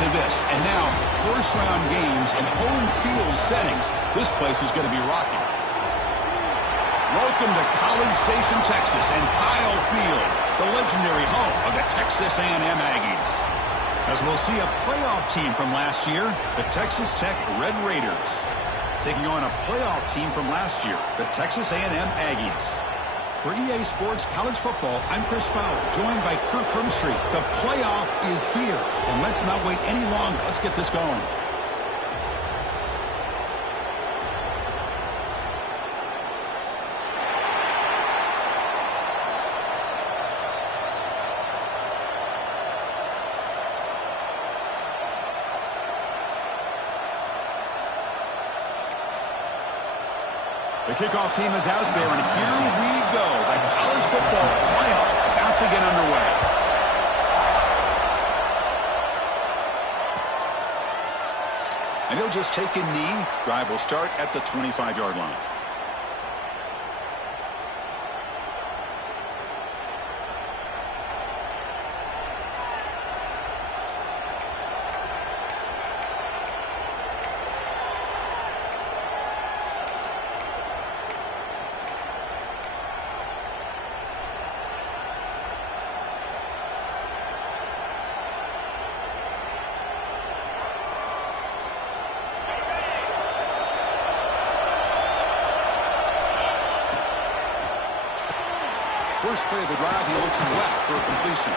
to this. And now, first-round games in home field settings. This place is going to be rocking. Welcome to College Station, Texas, and Kyle Field, the legendary home of the Texas A&M Aggies. As we'll see a playoff team from last year, the Texas Tech Red Raiders, taking on a playoff team from last year, the Texas A&M Aggies. For EA Sports College Football, I'm Chris Fowler, joined by Kirk Herbstreit. The playoff is here, and let's not wait any longer. Let's get this going. The kickoff team is out there, and here we go. The college football playoff about to get underway. And he'll just take a knee. Drive will start at the 25-yard line. First play of the drive, he looks left for a completion.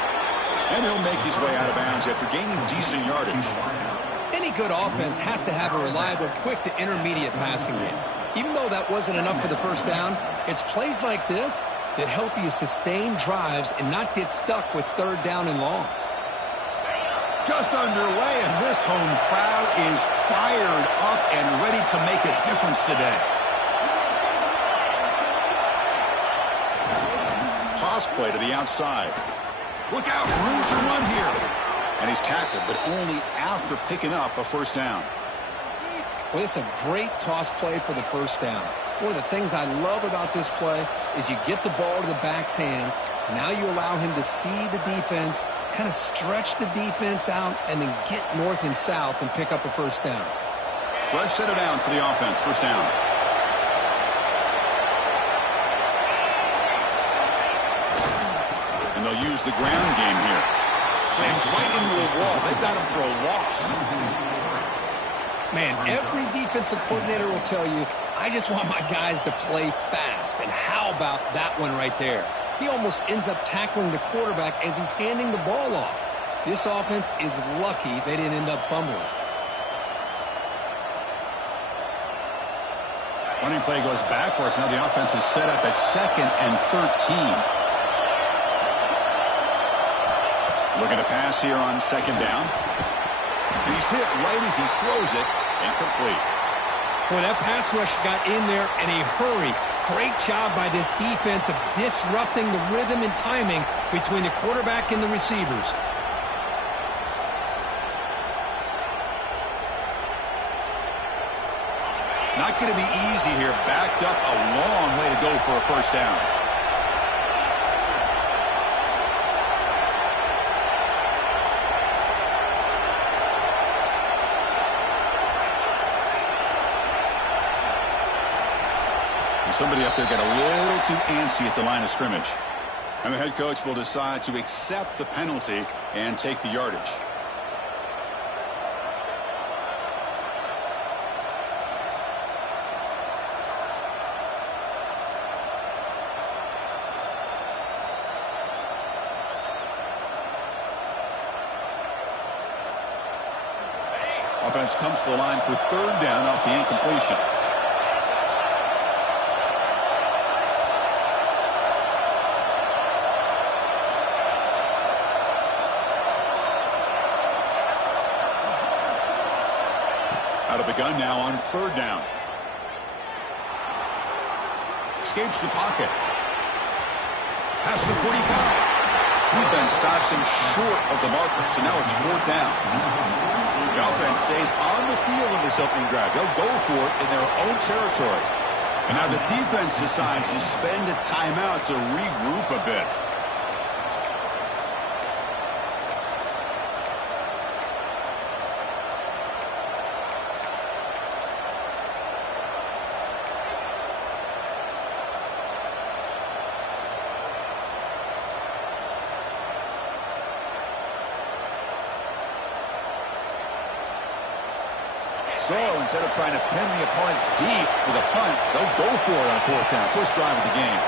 And he'll make his way out of bounds after gaining decent yardage. Any good offense has to have a reliable, quick to intermediate passing game. Even though that wasn't enough for the first down, it's plays like this that help you sustain drives and not get stuck with third down and long. Just underway, and this home crowd is fired up and ready to make a difference today. Toss play to the outside. Look out, room to run here. And he's tackled, but only after picking up a first down. Well, it's a great toss play for the first down. One of the things I love about this play is you get the ball to the back's hands. Now you allow him to see the defense, kind of stretch the defense out, and then get north and south and pick up a first down. Fresh set of downs for the offense. First down. And they'll use the ground game here. Slams right into a wall. They've got him for a loss. Man, every defensive coordinator will tell you, I just want my guys to play fast. And how about that one right there? He almost ends up tackling the quarterback as he's handing the ball off. This offense is lucky they didn't end up fumbling. Running play goes backwards. Now the offense is set up at 2nd and 13. Looking to pass here on 2nd down. And he's hit right as he throws it. Incomplete. Boy, that pass rush got in there in a hurry. Great job by this defense of disrupting the rhythm and timing between the quarterback and the receivers. Not going to be easy here. Backed up a long way to go for a first down. Somebody up there got a little too antsy at the line of scrimmage. And the head coach will decide to accept the penalty and take the yardage. Offense comes to the line for 3rd down off the incompletion. Out of the gun now on 3rd down. Escapes the pocket. Past the 45. Defense stops him short of the marker, so now it's 4th down. The offense stays on the field in this opening drive. They'll go for it in their own territory. And now the defense decides to spend a timeout to regroup a bit. So instead of trying to pin the opponents deep with a punt, they'll go for it on 4th down. First drive of the game.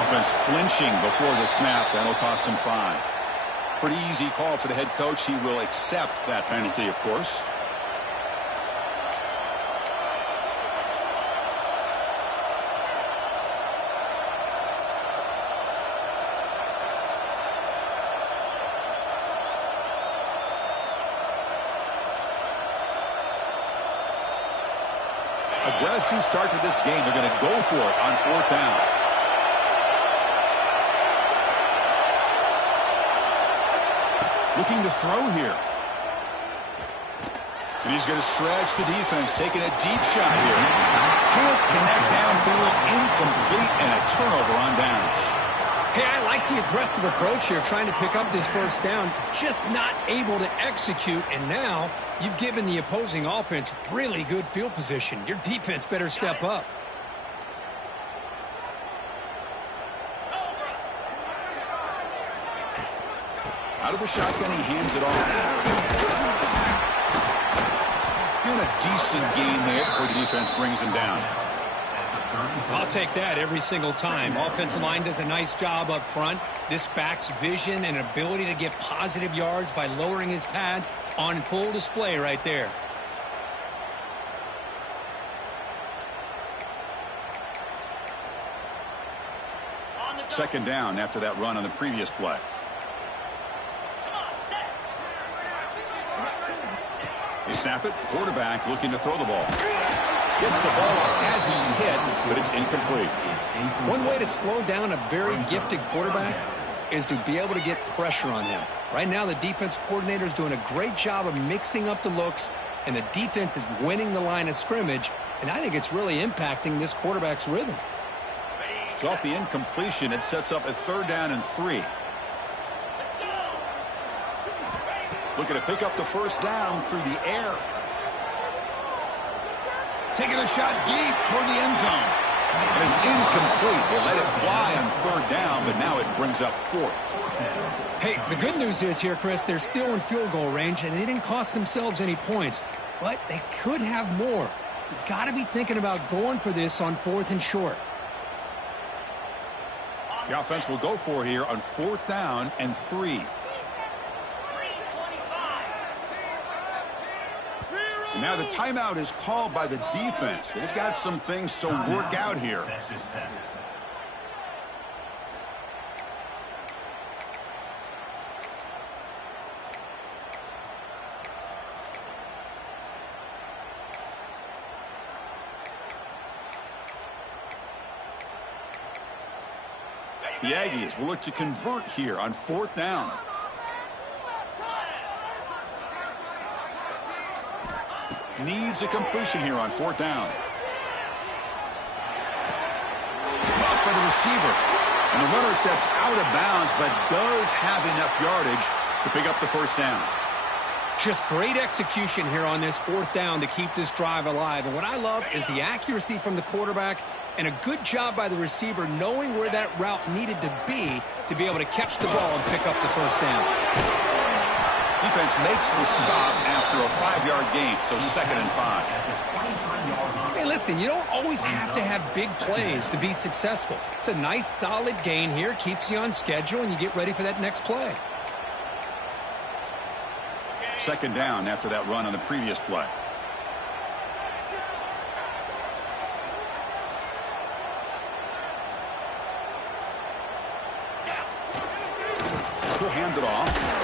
Offense flinching before the snap. That'll cost him 5. Pretty easy call for the head coach. He will accept that penalty, of course. Aggressive start to this game. They're going to go for it on 4th down. Looking to throw here. And he's going to stretch the defense, taking a deep shot here. Can't connect downfield, incomplete, and a turnover on downs. Hey, I like the aggressive approach here, trying to pick up this first down, just not able to execute, and now you've given the opposing offense really good field position. Your defense better step up. Out of the shotgun, he hands it off. And a decent gain there before the defense brings him down. I'll take that every single time. Offensive line does a nice job up front. This back's vision and ability to get positive yards by lowering his pads on full display right there. Second down after that run on the previous play. They snap it. Quarterback looking to throw the ball. Gets the ball as he's hit, but it's incomplete. One way to slow down a very gifted quarterback is to be able to get pressure on him. Right now, the defense coordinator is doing a great job of mixing up the looks, and the defense is winning the line of scrimmage, and I think it's really impacting this quarterback's rhythm. So off the incompletion, it sets up a 3rd down and 3. Looking to pick up the first down through the air. Taking a shot deep toward the end zone. And it's incomplete. They let it fly on 3rd down, but now it brings up 4th. Hey, the good news is here, Chris, they're still in field goal range, and they didn't cost themselves any points. But they could have more. You've got to be thinking about going for this on 4th and short. The offense will go for it here on 4th down and 3. And now the timeout is called by the defense. They've got some things to work out here. The Aggies will look to convert here on 4th down. Needs a completion here on 4th down. Caught by the receiver. And the runner steps out of bounds, but does have enough yardage to pick up the first down. Just great execution here on this 4th down to keep this drive alive. And what I love is the accuracy from the quarterback and a good job by the receiver knowing where that route needed to be able to catch the ball and pick up the first down. Defense makes the stop after a 5-yard gain, so 2nd and 5. Hey, listen, you don't always have to have big plays to be successful. It's a nice, solid gain here, keeps you on schedule, and you get ready for that next play. 2nd down after that run on the previous play. He'll hand it off.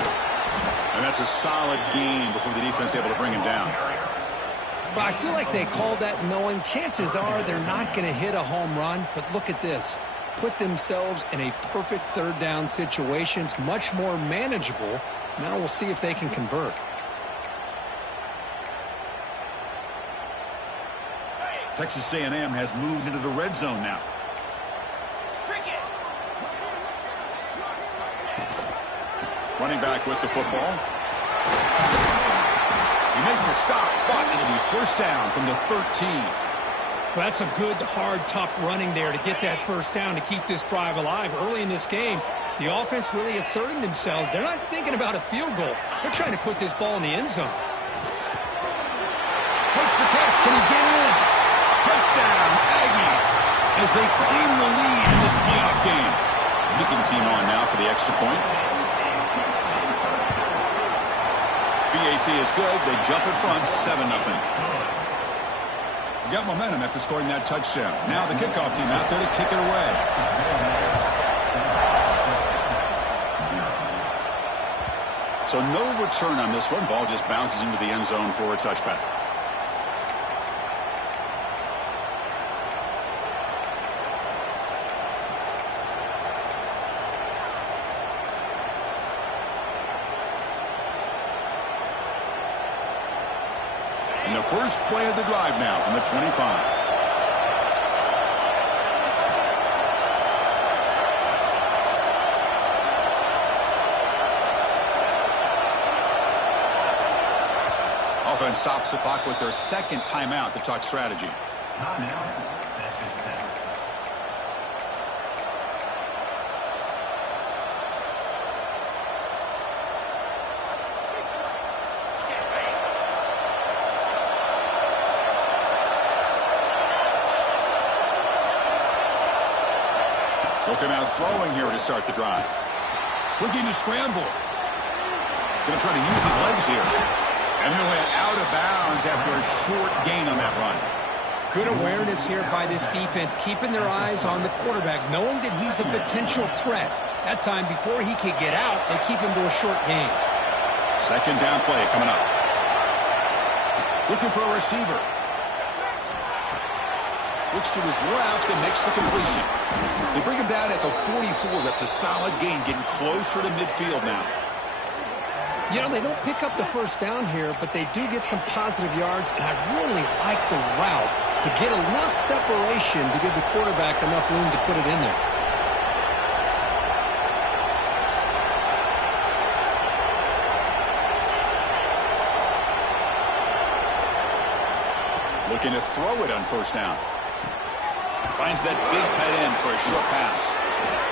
And that's a solid gain before the defense able to bring him down. But I feel like they called that knowing chances are they're not going to hit a home run. But look at this. Put themselves in a perfect 3rd down situations, much more manageable. Now we'll see if they can convert. Texas A&M has moved into the red zone now. Running back with the football. He makes the stop, but it'll be first down from the 13. Well, that's a good, hard, tough running there to get that first down to keep this drive alive. Early in this game, the offense really asserting themselves. They're not thinking about a field goal. They're trying to put this ball in the end zone. makes the catch. Can he get in? Touchdown, Aggies, as they claim the lead in this playoff game. Kicking team on now for the extra point. BAT is good. They jump in front, 7-0. Got momentum after scoring that touchdown. Now the kickoff team out there to kick it away. So no return on this one. Ball just bounces into the end zone for a touchback. And the first play of the drive now from the 25. Offense stops the clock with their second timeout to talk strategy. Looking out throwing here to start the drive. Looking to scramble. Going to try to use his legs here. And he went out of bounds after a short gain on that run. Good awareness here by this defense, keeping their eyes on the quarterback, knowing that he's a potential threat. That time, before he could get out, they keep him to a short gain. Second down play coming up. Looking for a receiver. Looks to his left and makes the completion. They bring him down at the 44. That's a solid gain, getting closer to midfield now. You know, they don't pick up the first down here, but they do get some positive yards, and I really like the route to get enough separation to give the quarterback enough room to put it in there. Looking to throw it on first down. Finds that big tight end for a short pass.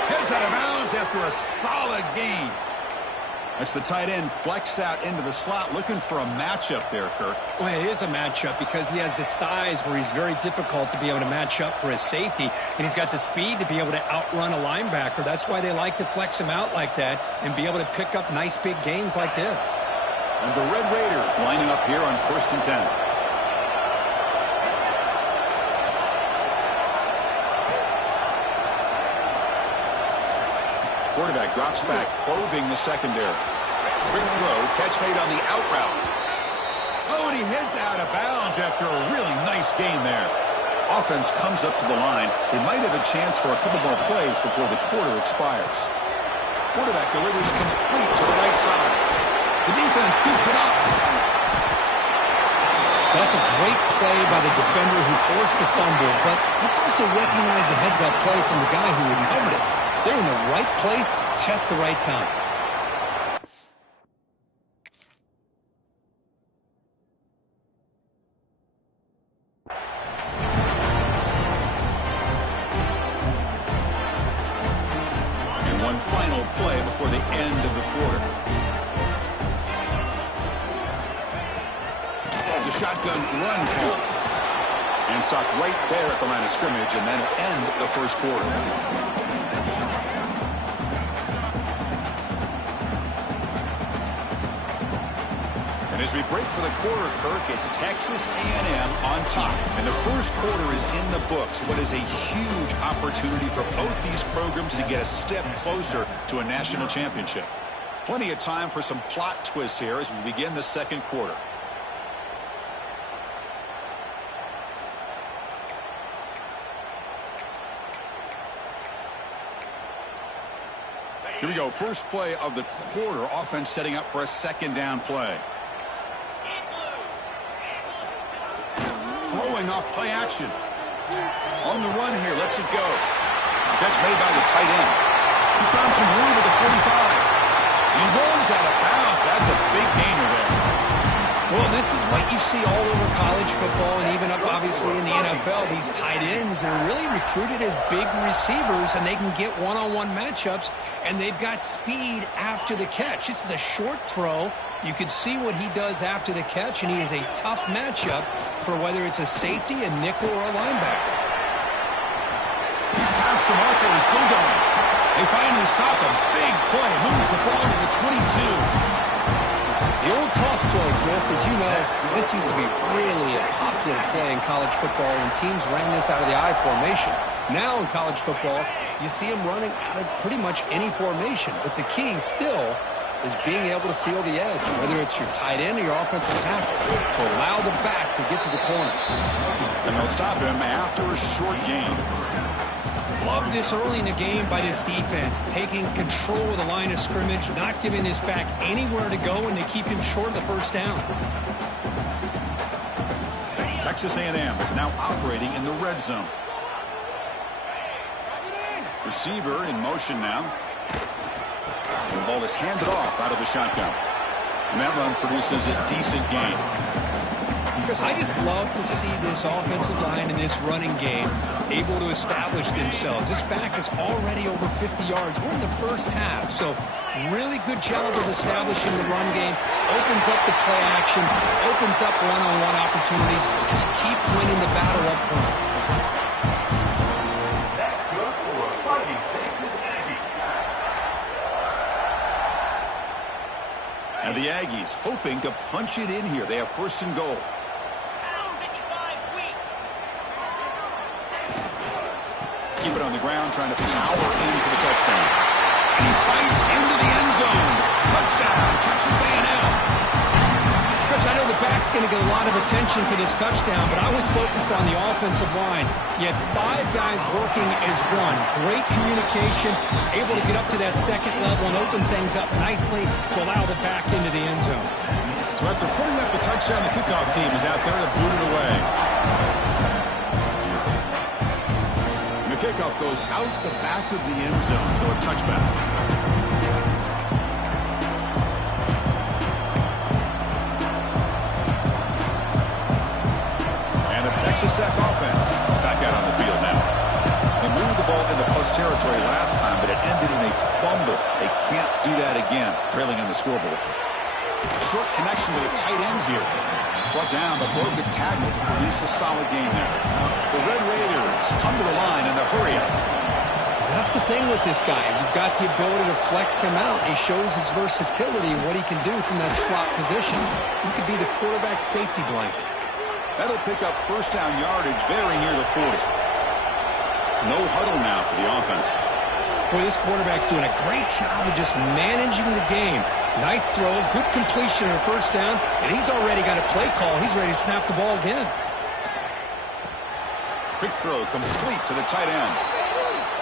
Heads out of bounds after a solid gain. That's the tight end flexed out into the slot, looking for a matchup there, Kirk. Well, it is a matchup because he has the size where he's very difficult to be able to match up for his safety, and he's got the speed to be able to outrun a linebacker. That's why they like to flex him out like that and be able to pick up nice big gains like this. And the Red Raiders lining up here on 1st and 10. Quarterback drops back, probing the secondary. Quick throw, catch made on the out route. Oh, and he heads out of bounds after a really nice gain there. Offense comes up to the line. They might have a chance for a couple more plays before the quarter expires. Quarterback delivers complete to the right side. The defense scoops it up. That's a great play by the defender who forced the fumble, but let's also recognize the heads-up play from the guy who recovered it. They're in the right place, just the right time. And one final play before the end of the quarter. It's a shotgun run call. And stop right there at the line of scrimmage, and then end the first quarter. And as we break for the quarter, Kirk, it's Texas A&M on top. And the first quarter is in the books. What is a huge opportunity for both these programs to get a step closer to a national championship. Plenty of time for some plot twists here as we begin the second quarter. Here we go. First play of the quarter. Offense setting up for a second down play. Throwing off play action. On the run here. Lets it go. Catch made by the tight end. He's found some room at the 45. And he rolls out of bounds. That's a big gainer there. Well, this is what you see all over college football and even up, obviously, in the NFL. These tight ends are really recruited as big receivers, and they can get one-on-one matchups, and they've got speed after the catch. This is a short throw. You can see what he does after the catch, and he is a tough matchup for whether it's a safety, a nickel, or a linebacker. He's past the marker and still going. They finally stop a big play. Moves the ball to the 22. The old toss play, Chris, as you know, this used to be really a popular play in college football when teams ran this out of the I formation. Now in college football, you see them running out of pretty much any formation. But the key still is being able to seal the edge, whether it's your tight end or your offensive tackle, to allow the back to get to the corner. And they'll stop him after a short gain. Love this early in the game by this defense, taking control of the line of scrimmage, not giving this back anywhere to go, and they keep him short of the first down. Texas A&M is now operating in the red zone. Receiver in motion now. The ball is handed off out of the shotgun. And that run produces a decent gain. Because I just love to see this offensive line and this running game able to establish themselves. This back is already over 50 yards. We're in the first half, so really good job of establishing the run game. Opens up the play action, opens up one-on-one opportunities. Just keep winning the battle up front. And the Aggies hoping to punch it in here. They have first and goal. Keep it on the ground, trying to power in for the touchdown. And he fights into the end zone. Touchdown, Texas A&M. Chris, I know the back's going to get a lot of attention for this touchdown, but I was focused on the offensive line. You had 5 guys working as one. Great communication, able to get up to that second level and open things up nicely to allow the back into the end zone. So after putting up a touchdown, the kickoff team is out there to boot it away. The kickoff goes out the back of the end zone, so a touchback. And the Texas Tech offense is back out on the field now. They moved the ball into plus territory last time, but it ended in a fumble. They can't do that again, trailing on the scoreboard. Short connection with a tight end here. Brought down, but broke the tackle to produce a solid gain there. The Red Raiders come to the line in the hurry-up. That's the thing with this guy. You've got the ability to flex him out. He shows his versatility and what he can do from that slot position. He could be the quarterback safety blanket. That'll pick up first down yardage very near the 40. No huddle now for the offense. Boy, this quarterback's doing a great job of just managing the game. Nice throw, good completion on first down, and he's already got a play call. He's ready to snap the ball again. Quick throw complete to the tight end.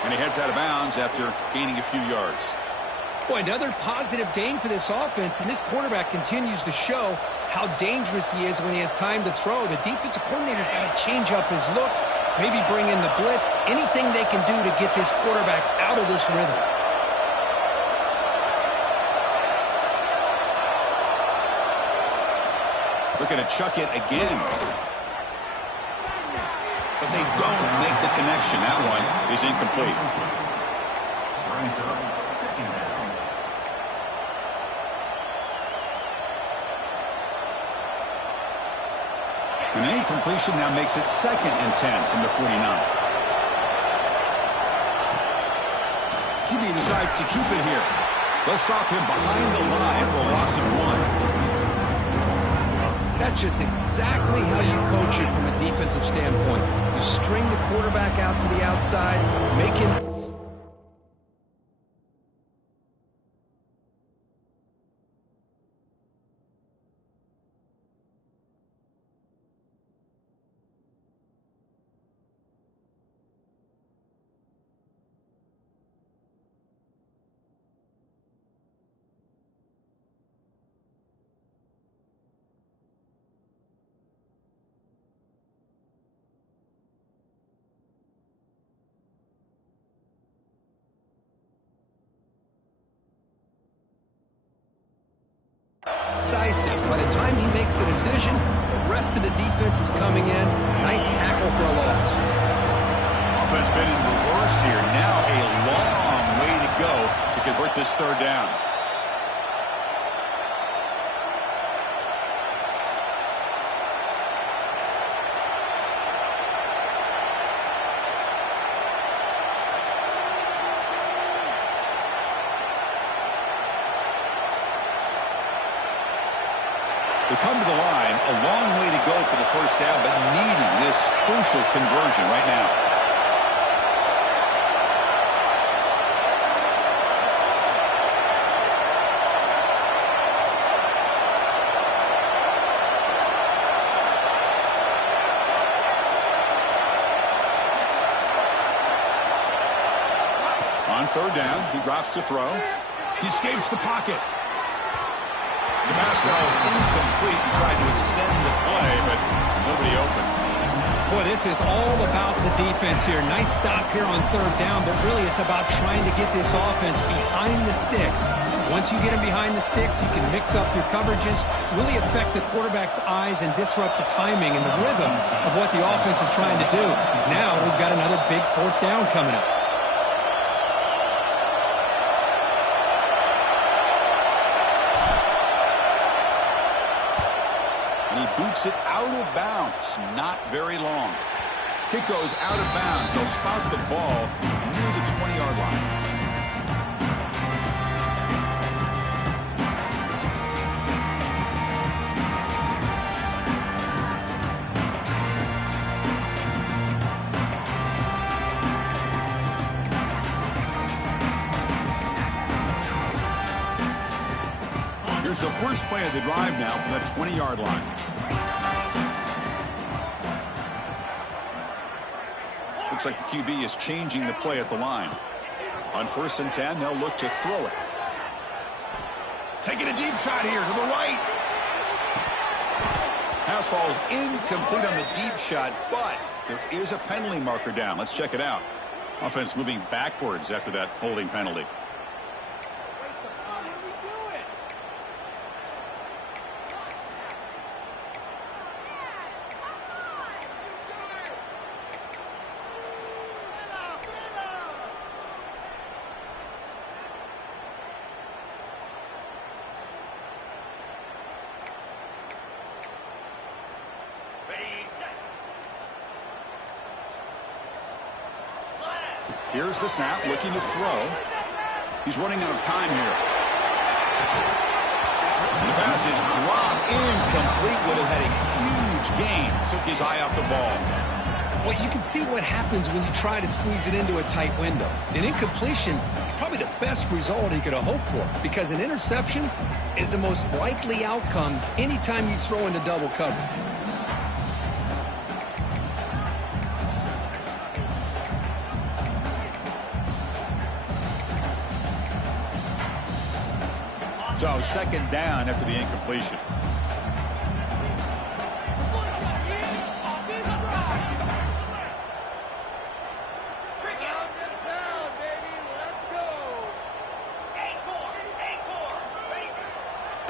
And he heads out of bounds after gaining a few yards. Boy, another positive gain for this offense, and this quarterback continues to show how dangerous he is when he has time to throw. The defensive coordinator's got to change up his looks, maybe bring in the blitz, anything they can do to get this quarterback out of this rhythm. Looking to chuck it again. But they don't make the connection. That one is incomplete. An incompletion now makes it 2nd and 10 from the 49. QB decides to keep it here. They'll stop him behind the line for a loss of 1. That's just exactly how you coach it from a defensive standpoint. You string the quarterback out to the outside, make him... decisive. By the time he makes a decision, the rest of the defense is coming in. Nice tackle for a loss. Offense been in reverse here. Now a long way to go to convert this third down. They come to the line, a long way to go for the first down, but needing this crucial conversion right now. On third down, he drops to throw. He escapes the pocket. The pass ball is incomplete. He tried to extend the play, but nobody open. Boy, this is all about the defense here. Nice stop here on third down, but really it's about trying to get this offense behind the sticks. Once you get them behind the sticks, you can mix up your coverages, really affect the quarterback's eyes and disrupt the timing and the rhythm of what the offense is trying to do. Now we've got another big fourth down coming up. Boots it out of bounds. Not very long. Kick goes out of bounds. They'll spot the ball near the 20-yard line. Here's the first play of the drive now from the 20-yard line. Looks like the QB is changing the play at the line. On 1st and 10, they'll look to throw it. Taking a deep shot here to the right. Pass falls incomplete on the deep shot, but there is a penalty marker down. Let's check it out. Offense moving backwards after that holding penalty. Here's the snap, looking to throw. He's running out of time here. And the pass is dropped incomplete. Would have had a huge gain. Took his eye off the ball. Well, you can see what happens when you try to squeeze it into a tight window. An incompletion is probably the best result he could have hoped for, because an interception is the most likely outcome anytime you throw into double cover. So second down after the incompletion.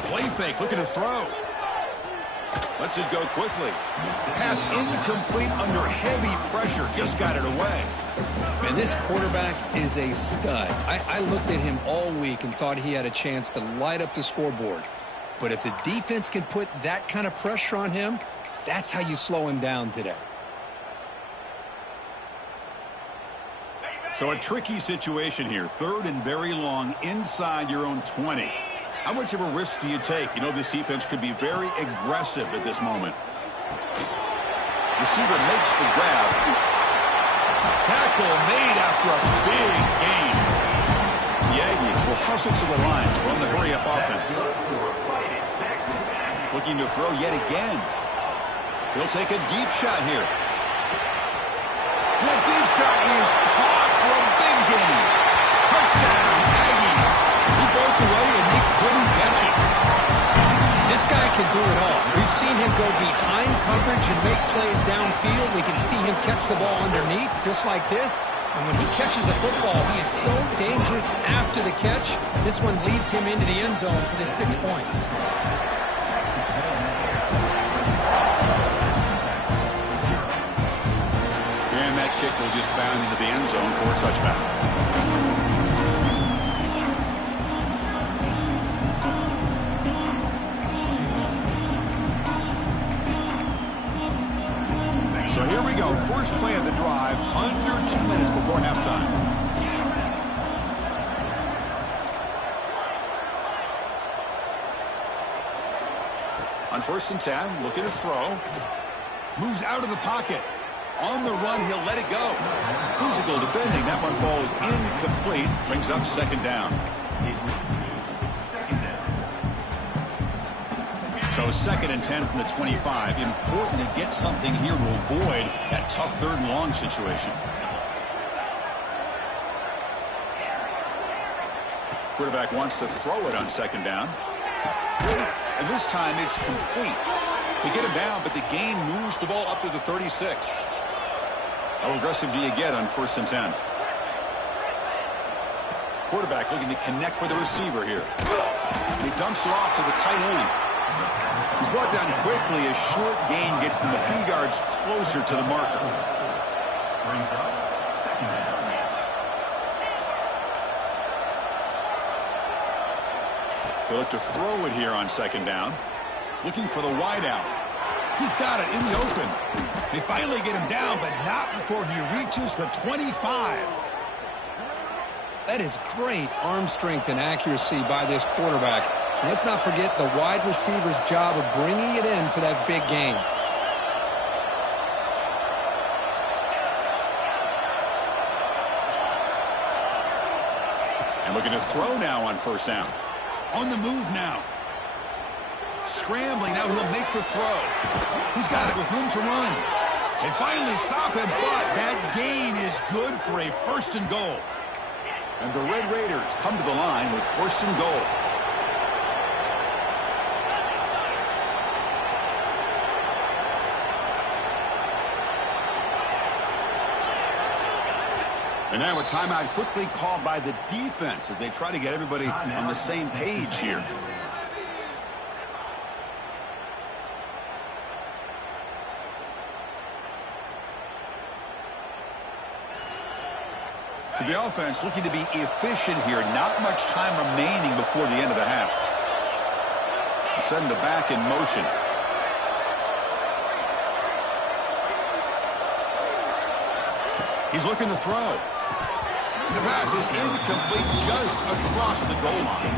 Play fake, looking to throw. Lets it go quickly. Pass incomplete under heavy pressure. Just got it away. And this quarterback is a stud. I looked at him all week and thought he had a chance to light up the scoreboard. But if the defense can put that kind of pressure on him, that's how you slow him down today. So a tricky situation here. 3rd and very long inside your own 20. How much of a risk do you take? You know this defense could be very aggressive at this moment. Receiver makes the grab. Tackle made after a big gain. The Aggies will hustle to the line to run the hurry-up offense. Looking to throw yet again. He'll take a deep shot here. That deep shot is caught for a big gain. Touchdown, Aggies. He broke away and they couldn't catch it. This guy can do it all. We've seen him go behind coverage and make plays downfield. We can see him catch the ball underneath just like this. And when he catches a football, he is so dangerous after the catch. This one leads him into the end zone for the 6 points. kick will just bound into the end zone for a touchback. So here we go. First play of the drive, under 2 minutes before halftime. On 1st and 10, looking to throw. Moves out of the pocket. On the run, he'll let it go. Physical defending. That one falls incomplete. Brings up 2nd down. So 2nd and 10 from the 25. Important to get something here to avoid that tough 3rd and long situation. Quarterback wants to throw it on 2nd down. And this time it's complete. They get him down, but the gain moves the ball up to the 36. How aggressive do you get on 1st and 10? Quarterback looking to connect with the receiver here. He dumps it off to the tight end. He's brought down quickly. A short gain gets them a few yards closer to the marker. They look to throw it here on 2nd down. Looking for the wide out. He's got it in the open. They finally get him down, but not before he reaches the 25. That is great arm strength and accuracy by this quarterback. And let's not forget the wide receiver's job of bringing it in for that big gain. And looking to throw now on 1st down. On the move now. Scrambling, now he'll make the throw. He's got it with room to run. They finally stop him, but that gain is good for a 1st and goal. And the Red Raiders come to the line with 1st and goal. And now a timeout quickly called by the defense as they try to get everybody on the same page here. So the offense looking to be efficient here. Not much time remaining before the end of the half. Send the back in motion. He's looking to throw. The pass is incomplete just across the goal line.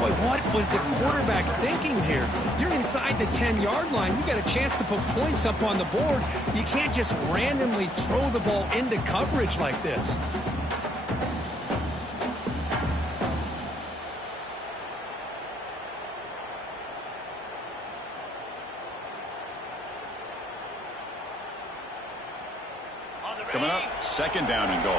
Boy, what was the quarterback thinking here? You're inside the 10-yard line. You got a chance to put points up on the board. You can't just randomly throw the ball into coverage like this. Coming up, 2nd down and goal.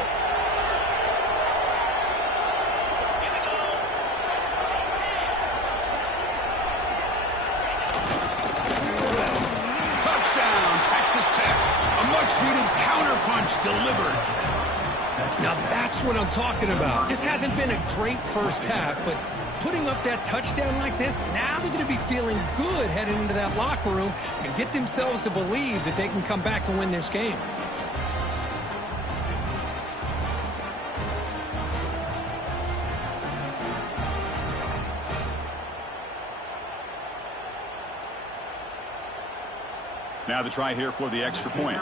Touchdown, Texas Tech. A much-needed counterpunch delivered. Now that's what I'm talking about. This hasn't been a great first half, but putting up that touchdown like this, now they're going to be feeling good heading into that locker room and get themselves to believe that they can come back and win this game. Now the try here for the extra point.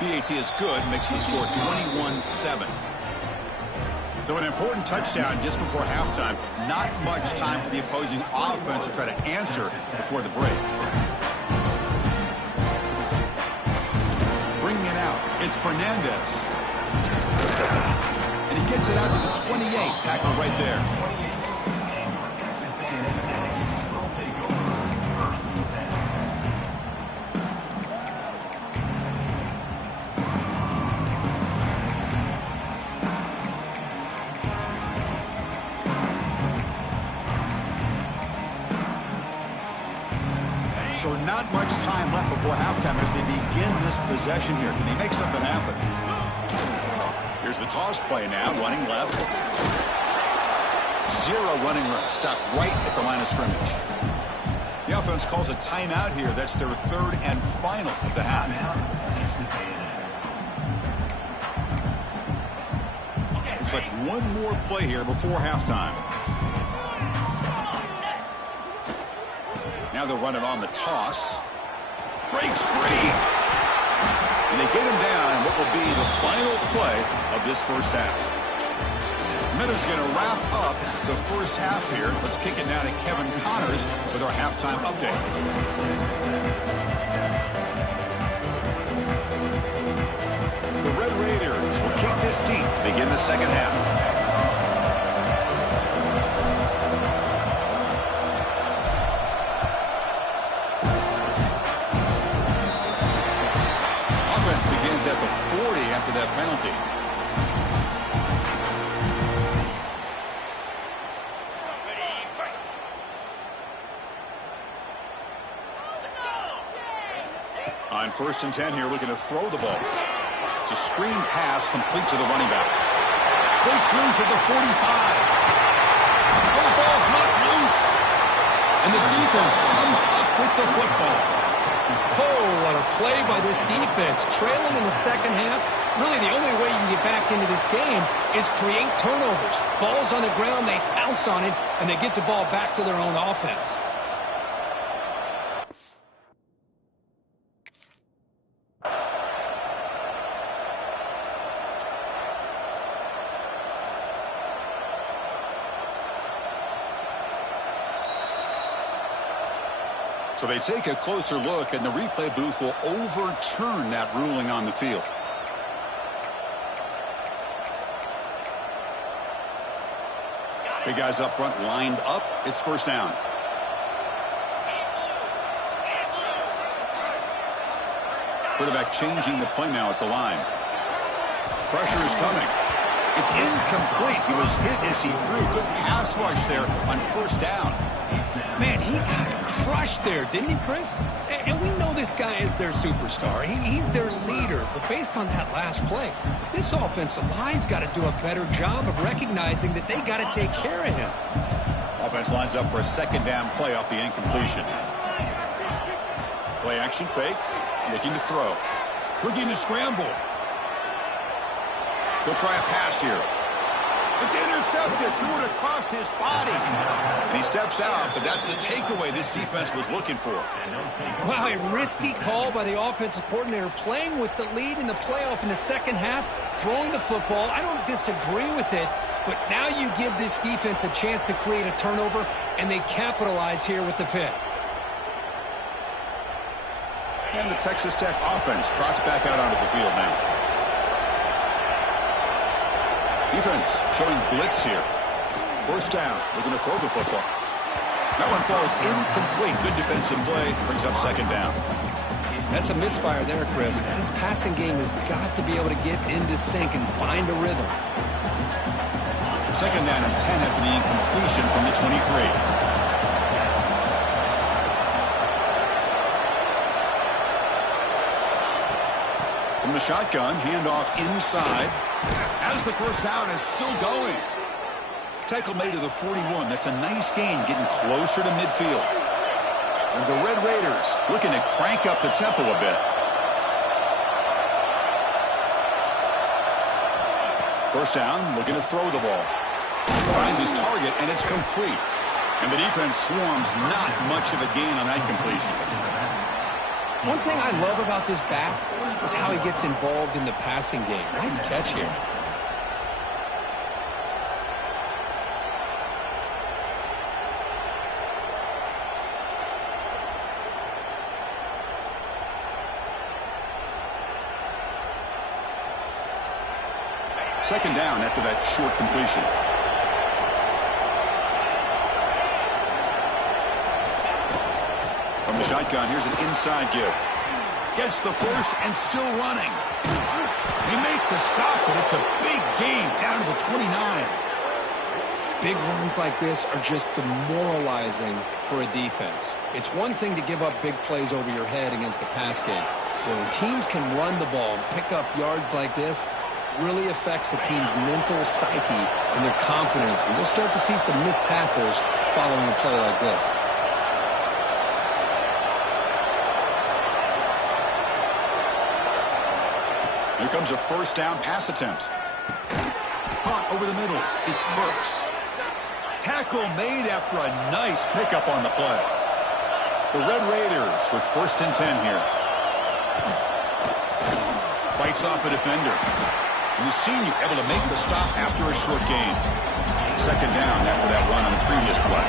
BAT is good, makes the score 21-7. So an important touchdown just before halftime. Not much time for the opposing offense to try to answer before the break. Bringing it out, it's Fernandez. And he gets it out to the 28, tackle right there. So not much time left before halftime as they begin this possession here. Can they make something happen? Here's the toss play now, running left. Zero running room. Stopped right at the line of scrimmage. The offense calls a timeout here. That's their third and final of the half. Looks like one more play here before halftime. Now they'll run it on the toss. Breaks free. And they get him down in what will be the final play of this first half. Minutes going to wrap up the first half here. Let's kick it down to Kevin Connors with our halftime update. The Red Raiders will kick this deep, begin the second half. Offense begins at the 40 after that penalty. On 1st and 10 here, looking to throw the ball. It's a screen pass complete to the running back. Breaks loose at the 45. Oh, the ball's knocked loose. And the defense comes up with the football. Oh, what a play by this defense. Trailing in the second half. Really, the only way you can get back into this game is create turnovers. Ball's on the ground, they pounce on it, and they get the ball back to their own offense. So they take a closer look, and the replay booth will overturn that ruling on the field. Big guys up front lined up. It's first down. Quarterback changing the play now at the line. Pressure is coming. It's incomplete. He was hit as he threw. Good pass rush there on first down. Man, he got crushed there, didn't he, Chris? And we know this guy is their superstar. He's their leader. But based on that last play, this offensive line's got to do a better job of recognizing that they got to take care of him. Offense lines up for a second down play off the incompletion. Play action fake. Looking to throw. Looking to scramble. He'll try a pass here. It's intercepted. Threw it across his body. And he steps out, but that's the takeaway this defense was looking for. Wow, a risky call by the offensive coordinator, playing with the lead in the playoff in the second half, throwing the football. I don't disagree with it, but now you give this defense a chance to create a turnover, and they capitalize here with the pick. And the Texas Tech offense trots back out onto the field now. Defense showing blitz here. First down, looking to throw the football. That one falls incomplete. Good defensive play, brings up second down. That's a misfire there, Chris. This passing game has got to be able to get into sync and find a rhythm. Second down and 10 after the incompletion from the 23. From the shotgun, handoff inside. As the first down is still going. Tackle made to the 41. That's a nice gain, getting closer to midfield. And the Red Raiders looking to crank up the tempo a bit. First down, looking to throw the ball. Finds his target, and it's complete. And the defense swarms, not much of a gain on that completion. One thing I love about this back is how he gets involved in the passing game. Nice catch here. Second down after that short completion. From the shotgun, here's an inside give. Gets the first and still running. They make the stop, but it's a big gain down to the 29. Big runs like this are just demoralizing for a defense. It's one thing to give up big plays over your head against the pass game. But when teams can run the ball and pick up yards like this, really affects the team's mental psyche and their confidence. And you'll start to see some missed tackles following a play like this. Here comes a first down pass attempt. Caught over the middle. It's Burks. Tackle made after a nice pickup on the play. The Red Raiders with 1st and 10 here. Fights off a defender. And the senior able to make the stop after a short gain. 2nd down after that run on the previous play.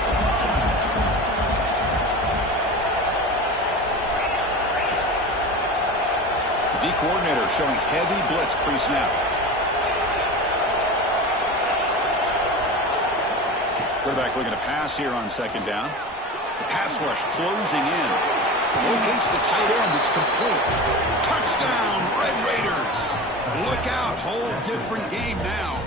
The D coordinator showing heavy blitz pre-snap. Quarterback looking to pass here on 2nd down. The pass rush closing in. Locates the tight end. It's complete. Touchdown, Red Raiders. Look out. Whole different game now.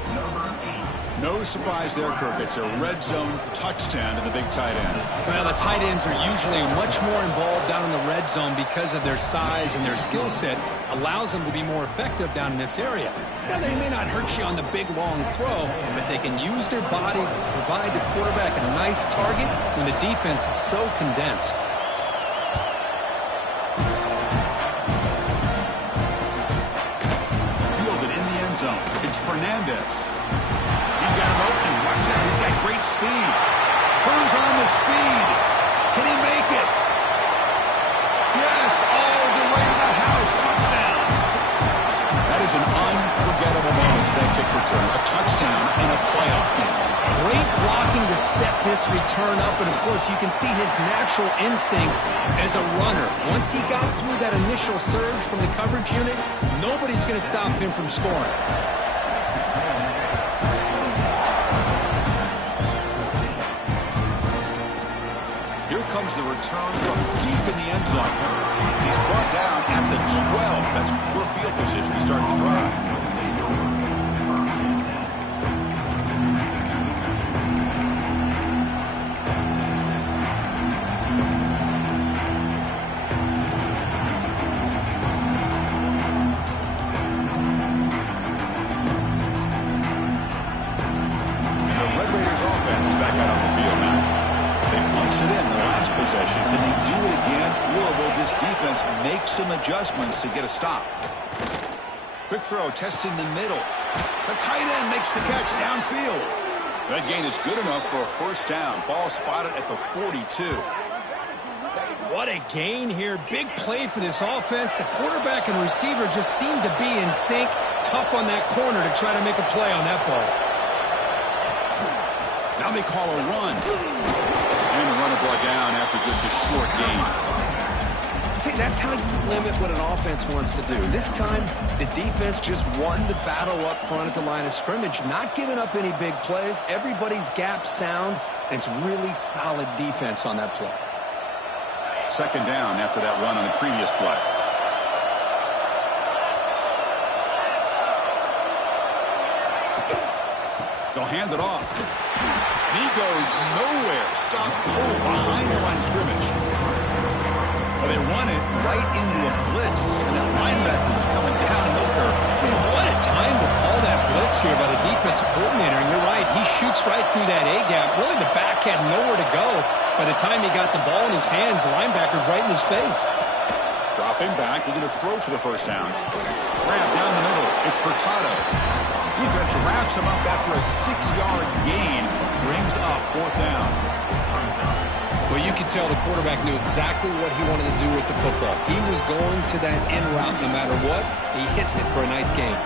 No surprise there, Kirk. It's a red zone touchdown to the big tight end. Well, the tight ends are usually much more involved down in the red zone because of their size and their skill set allows them to be more effective down in this area. Now, they may not hurt you on the big, long throw, but they can use their bodies, provide the quarterback a nice target when the defense is so condensed. Fielded in the end zone. It's Fernandez. He's got him open. Watch out. He's got great speed. Turns on the speed. Can he make it? Yes, all the way to the house. Touchdown. That is an unforgettable moment to that kick return. A touchdown in a playoff game. Great blocking to set this return up, and of course you can see his natural instincts as a runner. Once he got through that initial surge from the coverage unit, nobody's going to stop him from scoring. Here comes the return from deep in the end zone. He's brought down at the 12. That's poor field position to start the drive. Can they do it again, or will this defense make some adjustments to get a stop? Quick throw, testing the middle. The tight end makes the catch downfield. That gain is good enough for a first down. Ball spotted at the 42. What a gain here. Big play for this offense. The quarterback and receiver just seem to be in sync. Tough on that corner to try to make a play on that ball. Now they call a run. And the runner brought down after just a short gain. See, that's how you limit what an offense wants to do. This time, the defense just won the battle up front at the line of scrimmage, not giving up any big plays. Everybody's gap sound, and it's really solid defense on that play. 2nd down after that run on the previous play. They'll hand it off. And he goes nowhere. Stop cold behind the line of scrimmage. Well, they run it right into a blitz. And that linebacker was coming downhill curve. Man, what a time to call that blitz here by the defensive coordinator. And you're right, he shoots right through that A-gap. Really, the back had nowhere to go. By the time he got the ball in his hands, the linebacker's right in his face. Dropping back, looking to throw for the first down. Grab down the middle. It's Hurtado. Defense wraps him up after a 6-yard gain. Brings up 4th down. Well, you could tell the quarterback knew exactly what he wanted to do with the football. He was going to that in route no matter what. He hits it for a nice gain.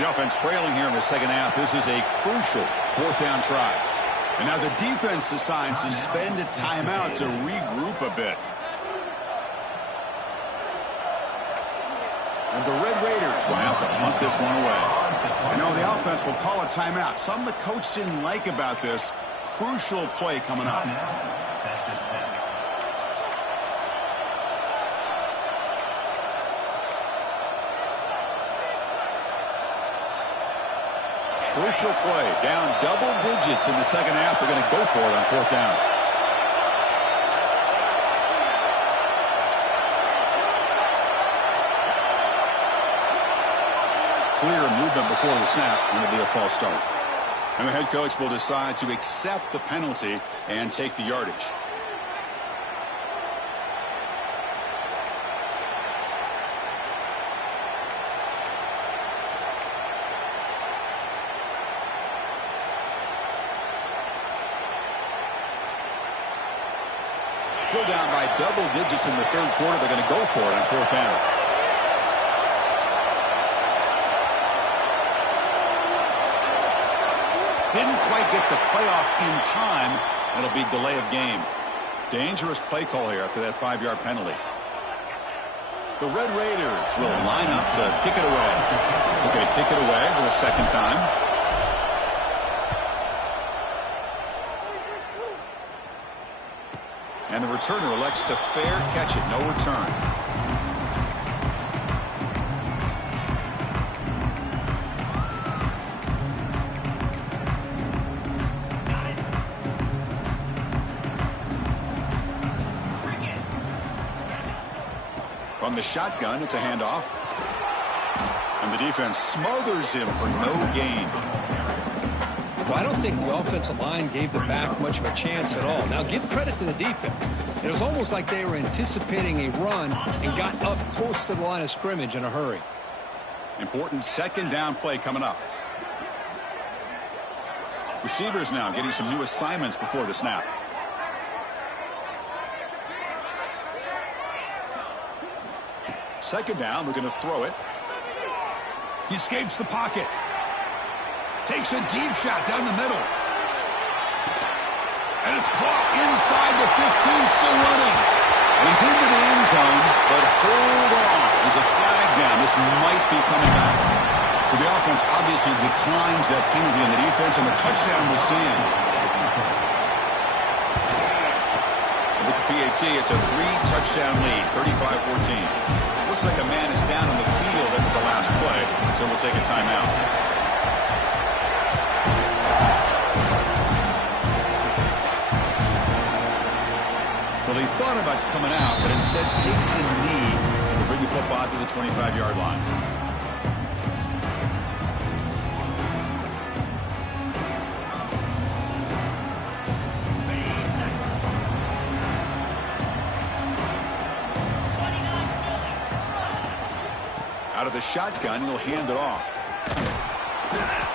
The offense trailing here in the second half. This is a crucial 4th down try. And now the defense decides to spend a timeout to regroup a bit. And the Red Raiders will have to punt this one away. And now the offense will call a timeout. Something the coach didn't like about this. Crucial play coming up. Crucial play. Down double digits in the second half. They're going to go for it on 4th down. Clear move movement before the snap, and it'll be a false start. And the head coach will decide to accept the penalty and take the yardage. Still down by double digits in the third quarter. They're going to go for it on fourth down. Didn't quite get the playoff in time. It'll be delay of game. Dangerous play call here after that 5-yard penalty. The Red Raiders will line up to kick it away. They're going to kick it away for the second time. And the returner elects to fair catch it. No return. From the shotgun, it's a handoff. And the defense smothers him for no gain. Well, I don't think the offensive line gave the back much of a chance at all. Now, give credit to the defense. It was almost like they were anticipating a run and got up close to the line of scrimmage in a hurry. Important second down play coming up. Receivers now getting some new assignments before the snap. Second down, we're going to throw it. He escapes the pocket. Takes a deep shot down the middle. And it's caught inside the 15, still running. And he's into the end zone, but hold on. There's a flag down. This might be coming back. So the offense obviously declines that penalty on the defense, and the touchdown will stand. And with the PAT, it's a 3-touchdown lead, 35-14. Looks like a man is down on the field after the last play, so we'll take a timeout. Well, he thought about coming out, but instead takes a knee to bring the football to the 25-yard line. Out of the shotgun, he'll hand it off.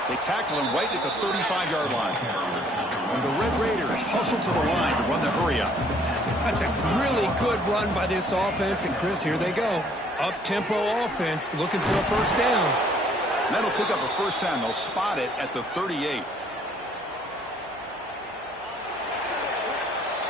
They tackle him right at the 35-yard line. And the Red Raiders hustle to the line to run the hurry-up. That's a really good run by this offense. And, Chris, here they go. Up-tempo offense looking for a first down. That'll pick up a first down. They'll spot it at the 38.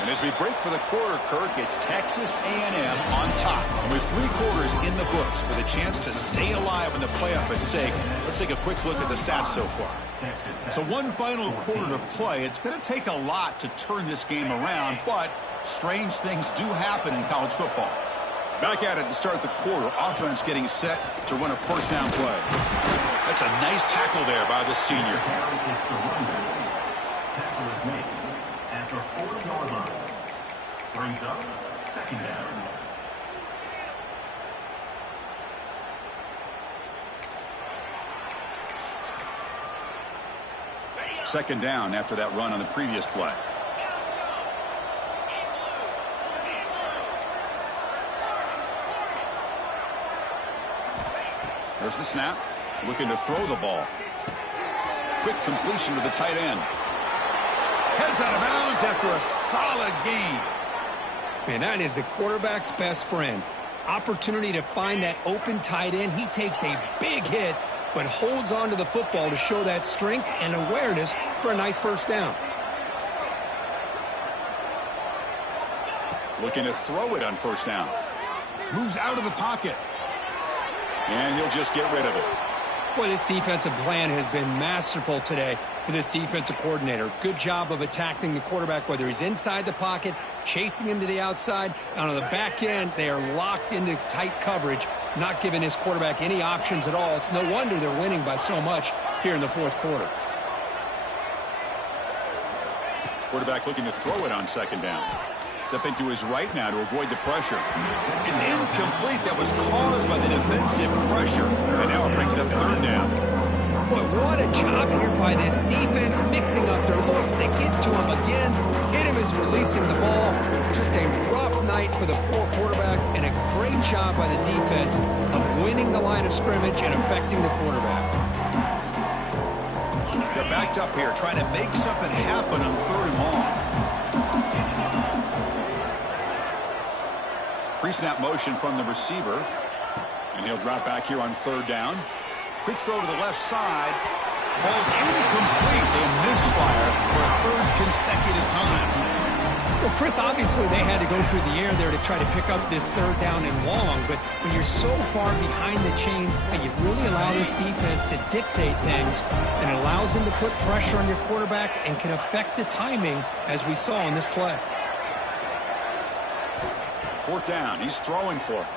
And as we break for the quarter, Kirk, it's Texas A&M on top. And with 3 quarters in the books with a chance to stay alive in the playoff at stake, let's take a quick look at the stats so far. So one final quarter to play. It's going to take a lot to turn this game around, but strange things do happen in college football. Back at it to start the quarter. Offense getting set to run a first down play. That's a nice tackle there by the senior. Brings up second down. Second down after that run on the previous play. There's the snap. Looking to throw the ball. Quick completion to the tight end. Heads out of bounds after a solid gain. Man, that is the quarterback's best friend. Opportunity to find that open tight end. He takes a big hit, but holds on to the football to show that strength and awareness for a nice first down. Looking to throw it on first down. Moves out of the pocket. And he'll just get rid of it. Well, this defensive plan has been masterful today for this defensive coordinator. Good job of attacking the quarterback, whether he's inside the pocket, chasing him to the outside. And on the back end, they are locked into tight coverage, not giving his quarterback any options at all. It's no wonder they're winning by so much here in the fourth quarter. Quarterback looking to throw it on second down. Stepping to his right now to avoid the pressure. It's incomplete. That was caused by the defensive pressure. And now it brings up third down. Boy, what a job here by this defense, mixing up their looks. They get to him again. Hit him as releasing the ball. Just a rough night for the poor quarterback, and a great job by the defense of winning the line of scrimmage and affecting the quarterback. They're backed up here, trying to make something happen on 3rd and long. Pre-snap motion from the receiver. And he'll drop back here on 3rd down. Quick throw to the left side. Falls incomplete. A misfire for a 3rd consecutive time. Well, Chris, obviously they had to go through the air there to try to pick up this 3rd down and long. But when you're so far behind the chains, you really allow this defense to dictate things. And it allows them to put pressure on your quarterback and can affect the timing, as we saw in this play. 4th down. He's throwing for it.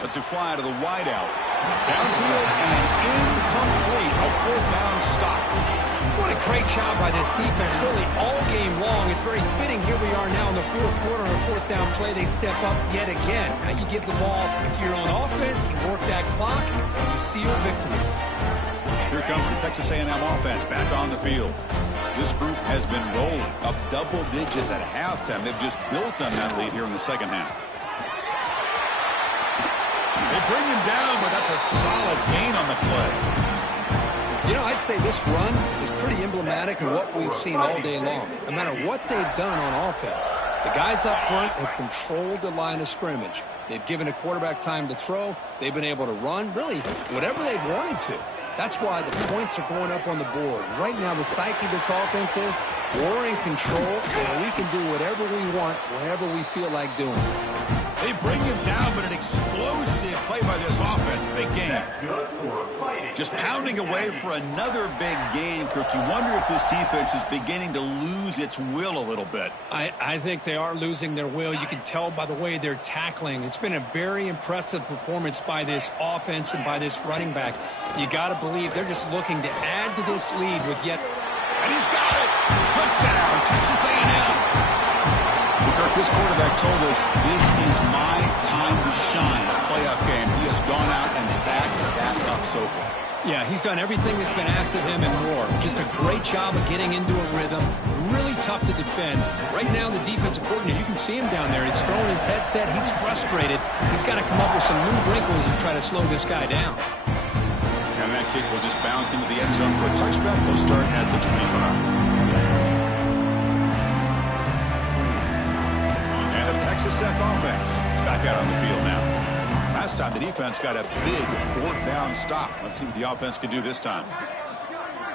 Let's it fly to the wideout. Downfield and incomplete. A 4th down stop. What a great job by this defense, really all game long. It's very fitting. Here we are now in the 4th quarter, a 4th down play. They step up yet again. Now you give the ball to your own offense, you work that clock, and you seal victory. Here comes the Texas A&M offense back on the field. This group has been rolling up double digits at halftime. They've just built on that lead here in the 2nd half. They bring him down, but that's a solid gain on the play. You know, I'd say this run is pretty emblematic of what we've seen all day long. No matter what they've done on offense, the guys up front have controlled the line of scrimmage. They've given a quarterback time to throw. They've been able to run, really, whatever they've wanted to. That's why the points are going up on the board. Right now, the psyche of this offense is we're in control, and we can do whatever we want, whenever we feel like doing it. They bring him down, but an explosive play by this offense. Big game. Just pounding away for another big gain, Kirk. You wonder if this defense is beginning to lose its will a little bit. I think they are losing their will. You can tell by the way they're tackling. It's been a very impressive performance by this offense and by this running back. You got to believe they're just looking to add to this lead with yet. And he's got it. Touchdown, Texas A&M. Kirk, this quarterback told us this is my time to shine. A playoff game. He has gone out and backed that up so far. Yeah, he's done everything that's been asked of him and more. Just a great job of getting into a rhythm. Really tough to defend. Right now, the defensive coordinator, you can see him down there. He's throwing his headset. He's frustrated. He's got to come up with some new wrinkles and try to slow this guy down. And that kick will just bounce into the end zone for a touchback. They'll start at the 25. Texas Tech offense is back out on the field now. Last time the defense got a big 4th down stop. Let's see what the offense can do this time.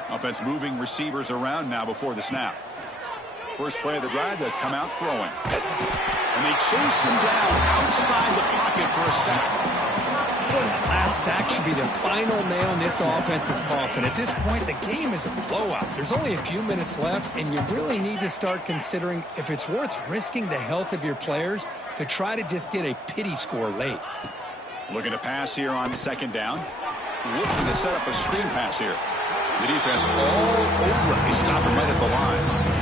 Offense moving receivers around now before the snap. First play of the drive, they'll come out throwing. And they chase him down outside the pocket for a sack. Boy, that last sack should be the final nail in this offense's coffin. At this point, the game is a blowout. There's only a few minutes left, and you really need to start considering if it's worth risking the health of your players to try to just get a pity score late. Looking to pass here on 2nd down. Looking to set up a screen pass here. The defense all over. They stop him right at the line.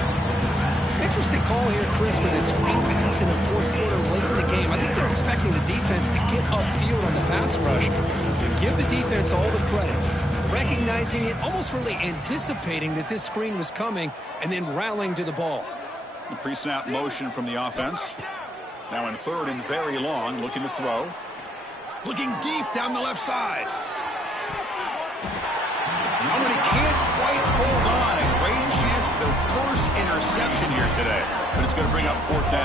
Interesting call here, Chris, with his screen pass in the 4th quarter late in the game. I think they're expecting the defense to get upfield on the pass rush. To give the defense all the credit, recognizing it, almost really anticipating that this screen was coming, and then rallying to the ball. The pre-snap motion from the offense. Now in 3rd and very long, looking to throw. Looking deep down the left side. Oh, and he can't quite hold on. A great chance for their first interception here today. But it's going to bring up 4th down.